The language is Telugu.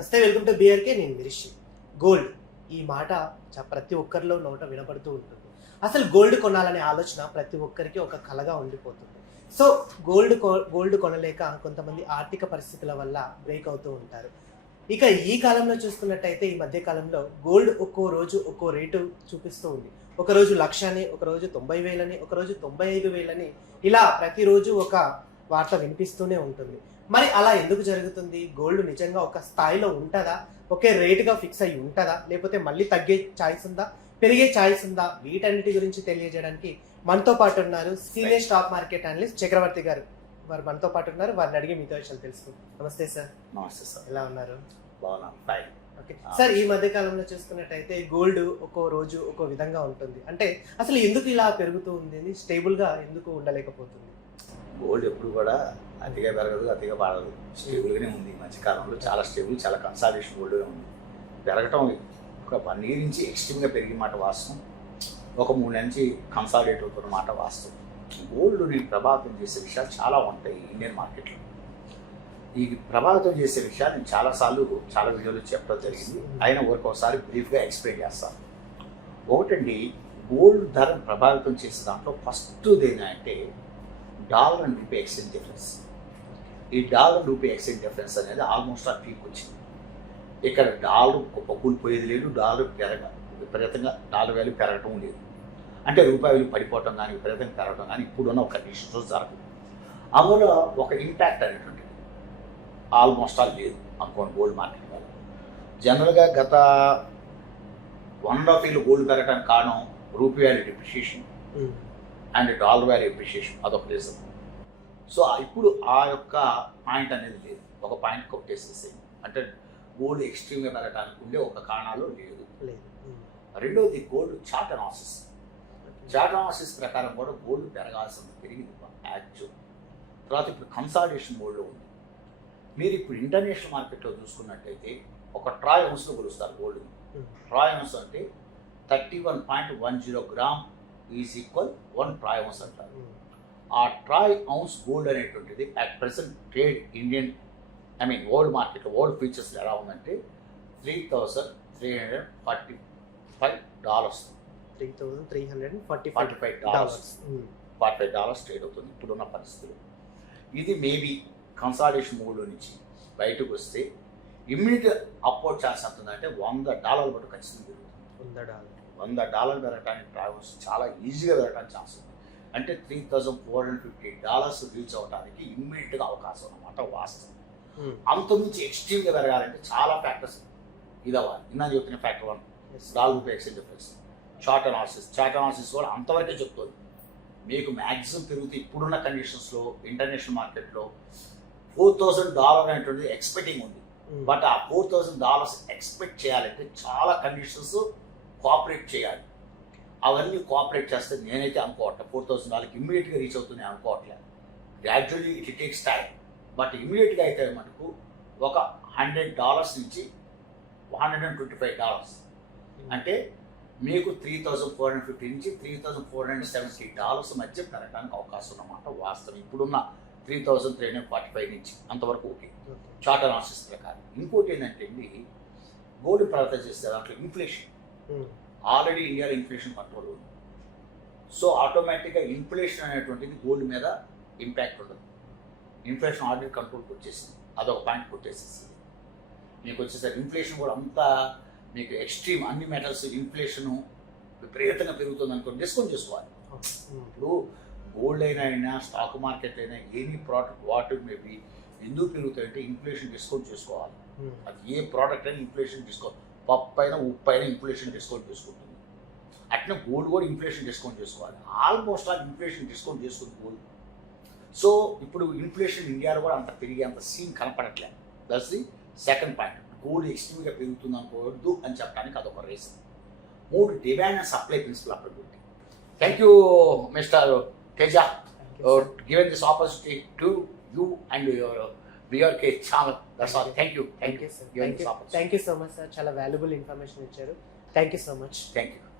నమస్తే, వెల్కమ్ టు బిఆర్కే. నేను మిరిషి. గోల్డ్ ఈ మాట ప్రతి ఒక్కరిలో నోట వినపడుతూ ఉంటుంది. అసలు గోల్డ్ కొనాలనే ఆలోచన ప్రతి ఒక్కరికి ఒక కలగా ఉండిపోతుంది. సో గోల్డ్ కొనలేక కొంతమంది ఆర్థిక పరిస్థితుల వల్ల బ్రేక్ అవుతూ ఉంటారు. ఇక ఈ కాలంలో చూసుకున్నట్టయితే ఈ మధ్య కాలంలో గోల్డ్ ఒక్కో రోజు ఒక్కో రేటు చూపిస్తూ ఉంది. ఒకరోజు 1,00,000, ఒకరోజు 90,000, ఒకరోజు 95,000, ఇలా ప్రతిరోజు ఒక వార్త వినిపిస్తూనే ఉంటుంది. మరి అలా ఎందుకు జరుగుతుంది? గోల్డ్ నిజంగా ఒక స్థాయిలో ఉంటుందా? ఒకే రేటుగా ఫిక్స్ అయ్యి ఉంటుందా? లేకపోతే మళ్ళీ తగ్గే ఛాయిస్ ఉందా? పెరిగే ఛాయిస్ ఉందా? వీటన్నిటి గురించి తెలియజేయడానికి మనతో పాటు ఉన్నారు సీనియర్ స్టాక్ మార్కెట్ అనలిస్ట్ చక్రవర్తి గారు. వారు మనతో పాటు ఉన్నారు. వారిని అడిగి మీతో విషయాలు తెలుసుకుంటాం. నమస్తే సార్. నమస్తే సార్. ఎలా ఉన్నారు? బాగున్నాను. ఓకే సార్, ఈ మధ్య కాలంలో చూసుకున్నట్టయితే గోల్డ్ ఒక్కో రోజు ఒక్కో విధంగా ఉంటుంది. అంటే అసలు ఎందుకు ఇలా పెరుగుతూ ఉంది? స్టేబుల్ గా ఎందుకు ఉండలేకపోతుంది? గోల్డ్ ఎప్పుడు కూడా అతిగా పెరగదు, అతిగా పడదు, స్టేబుల్గానే ఉంది. మధ్యకాలంలో చాలా స్టేబుల్, చాలా కన్సాలిడేషన్ గోల్డ్గా ఉంది. పెరగటం ఒక 1 year నుంచి ఎక్స్ట్రీమ్గా పెరిగిన మాట వాస్తవం, ఒక 3 నెలల నుంచి కన్సాలిడేట్ అవుతున్న మాట వాస్తవం. గోల్డ్ని ప్రభావితం చేసే విషయాలు చాలా ఉంటాయి ఇండియన్ మార్కెట్లో. ఈ ప్రభావితం చేసే విషయాలు నేను చాలాసార్లు చాలా వీడియోలు చెప్పడం జరిగింది. అయినా ఒకసారి బ్రీఫ్గా ఎక్స్ప్లెయిన్ చేస్తాను. ఒకటండి, గోల్డ్ ధరను ప్రభావితం చేసే దాంట్లో ఫస్ట్ ఏంటంటే dollar and rupee exchange difference. ఈ dollar and rupee exchange difference అనేది ఆల్మోస్ట్ ఆ పీక్ వచ్చింది. ఇక్కడ డాలర్ కూలిపోయేది లేదు, డాలర్ విపరీతంగా డాలర్ వాల్యూ పెరగటం లేదు. అంటే రూపాయి వాల్యూ పడిపోవటం కానీ విపరీతంగా పెరగటం కానీ ఇప్పుడున్న ఒక కండిషన్స్లో జరగదు. అందులో ఒక ఇంపాక్ట్ అనేటువంటిది ఆల్మోస్ట్ ఆల్ లేదు అనుకోండి గోల్డ్ మార్కెట్ వల్ల. జనరల్గా గత 1.5 years గోల్డ్ పెరగడానికి కారణం rupee value depreciation and dollar value appreciation, అదొక రీజన్. సో ఇప్పుడు ఆ యొక్క పాయింట్ అనేది లేదు, ఒక పాయింట్ కొట్టేసేసి అంటే గోల్డ్ ఎక్స్ట్రీమ్గా పెరగడానికి ఉండే ఒక కారణాలు లేదు. రెండోది gold chart analysis. Chart analysis ప్రకారం కూడా గోల్డ్ పెరగాల్సింది పెరిగింది యాక్చువల్. తర్వాత ఇప్పుడు కన్సాలిడేషన్ మోడ్లో ఉంది. మీరు ఇప్పుడు ఇంటర్నేషనల్ మార్కెట్లో చూసుకున్నట్టయితే ఒక ట్రాయ్ ఔన్స్లో కొలుస్తారు గోల్డ్. ట్రాయ్ ఔన్స్ అంటే 31.10 gram is equal 1 Troy ounce అంటారు. ఆ ట్రాయ్ ఔన్స్ గోల్డ్ అనేటువంటిది అట్ ప్రెసెంట్ ట్రేడ్ వరల్డ్ మార్కెట్లో వరల్డ్ ఫ్యూచర్స్లో ఎలా ఉందంటే $3,345. $45 ట్రేడ్ అవుతుంది ఇప్పుడున్న పరిస్థితులు. ఇది మేబీ కన్సాలిడేషన్ మోడ్లో నుంచి బయటకు వస్తే ఇమ్మీడియట్ అప్వర్డ్ ఛాన్స్ ఎంత ఉందంటే $100 బట్టు ఖచ్చితంగా పెరుగుతుంది. $100 పెరగడానికి ట్రావెల్స్ చాలా ఈజీగా పెరగడానికి ఛాన్స్ ఉంది. అంటే $3,450 రీచ్ అవ్వడానికి ఇమ్మీడియట్గా అవకాశం అన్నమాట వాస్తవం. అంతకుమించి ఎక్స్ట్రీమ్గా పెరగాలంటే చాలా ఫ్యాక్టర్స్ ఇది అవ్వాలి. ఇందా చెప్తున్న factor 1 dollar rupee exchange difference. Chart analysis కూడా అంతవరకే చెప్తుంది. మీకు మ్యాక్సిమం పెరిగితే ఇప్పుడున్న కండిషన్స్లో ఇంటర్నేషనల్ మార్కెట్లో $4,000 అనేటువంటిది ఎక్స్పెక్టింగ్ ఉంది. బట్ ఆ $4,000 ఎక్స్పెక్ట్ చేయాలంటే చాలా కండిషన్స్ కోఆపరేట్ చేయాలి. అవన్నీ కోఆపరేట్ చేస్తే నేనైతే అనుకోవట్లే $4,000 ఇమ్మీడియట్గా రీచ్ అవుతుంది అనుకోవట్లేదు. Gradually it takes time. But ఇమ్మీడియట్గా అయితే మనకు ఒక $100 నుంచి $125 అంటే మీకు $3,450 నుంచి $3,470 మధ్య పెరగడానికి అవకాశం ఉన్నమాట వాస్తవం. ఇప్పుడున్న 3,345 నుంచి అంతవరకు ఓకే చార్ట్ అనాలిసిస్ ప్రకారం. ఇంకోటి ఏంటంటే అండి, గోల్డ్ ప్రభావితం చేస్తే దాంట్లో ఇన్ఫ్లేషన్. ఆల్రెడీ ఇండియాలో ఇన్ఫ్లేషన్ కంట్రోల్ ఉంది. సో ఆటోమేటిక్గా ఇన్ఫ్లేషన్ అనేటువంటిది గోల్డ్ మీద ఇంపాక్ట్ ఉండదు. ఇన్ఫ్లేషన్ ఆల్రెడీ కంట్రోల్కి వచ్చేసింది, అదొక పాయింట్ కొట్టేసేసింది. మీకు వచ్చేసరికి ఇన్ఫ్లేషన్ కూడా అంతా మీకు ఎక్స్ట్రీమ్ అన్ని మెటల్స్ ఇన్ఫ్లేషను విపరీతంగా పెరుగుతుంది అనుకోండి, డిస్కౌంట్ చేసుకోవాలి. ఇప్పుడు గోల్డ్ అయినా స్టాక్ మార్కెట్ అయినా ఎనీ ప్రోడక్ట్ వాట్ మేబీ ఎందుకు పెరుగుతాయంటే ఇన్ఫ్లేషన్ డిస్కౌంట్ చేసుకోవాలి. అది ఏ ప్రోడక్ట్ అయినా ఇన్ఫ్లేషన్ డిస్కౌంట్, పప్పు అయినా ఉప్పు అయినా ఇన్ఫ్లేషన్ డిస్కౌంట్ చేసుకుంటుంది. అట్లా గోల్డ్ కూడా ఇన్ఫ్లేషన్ డిస్కౌంట్ చేసుకోవాలి. ఆల్మోస్ట్ ఆల్ ఇన్ఫ్లేషన్ డిస్కౌంట్ చేసుకుంది గోల్డ్. సో ఇప్పుడు ఇన్ఫ్లేషన్ ఇండియాలో కూడా అంత పెరిగే అంత సీన్ కనపడట్లేదు. That's the second point. Gold ఎక్స్ట్రీమ్గా పెరుగుతుంది అనుకోవద్దు అని చెప్పడానికి అదొక reason. 3 demand and supply principal అప్పుడు గురించి. Thank you mister Teja, given this opportunity to you and your BRK channel. That's all. Thank you. Thank you, sir. Thank you so much, sir. Chala valuable information icharu. Thank you so much. Thank you.